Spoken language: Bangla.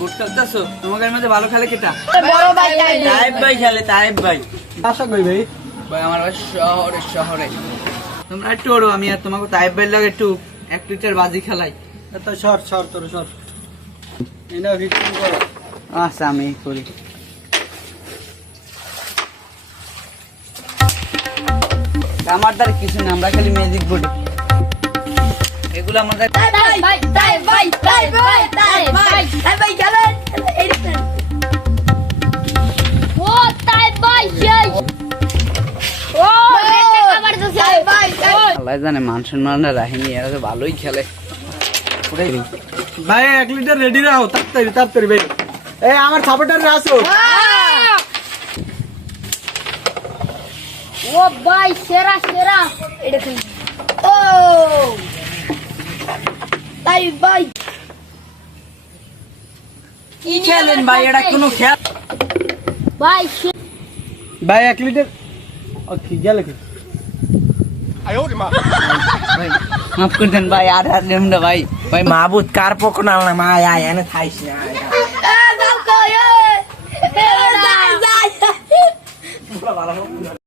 বুট খেলতেছো? তোমাদের মধ্যে ভালো খেলে কেটা? বড় ভাই তাইব ভাই খেলে, তাইব ভাই। আশা করি ভাই ভাই আমার বাড়ি শহরে, শহরে। তোমরা একটু ওড়ো, আমি আর তোমাকে তাইব ভাই লাগে একটু 1 লিটার বাজি খেলাই। তো সর সর তোর সর এনা ভিডিও করো। আচ্ছা আমি করি। আমার দ্বারা কিছু না, আমরা খালি ম্যাজিক বডি, এগুলো আমাদের। আল্লাহ জানে মান সম্মানটা রাখেনি, এরা তো ভালোই খেলে। ভাই 1 লিটার রেডি রাখো, তাড়াতাড়ি তাড়াতাড়ি ভাই। এই আমার সাপোর্টার আসো। ও ভাই সেরা সেরা এটা খেলি। ও তাই ভাই কি খেলেন ভাই? এটা কোনো খেল? ভাই ভাই 1 লিটার ও কি গেল কি? ভাই মাফ করে দেন ভাই, আর আর নেম না ভাই। ভাই মাহবুদ কার পকন আনলাম আয় আয় এনে থাইস না আয়, আয়। ভাই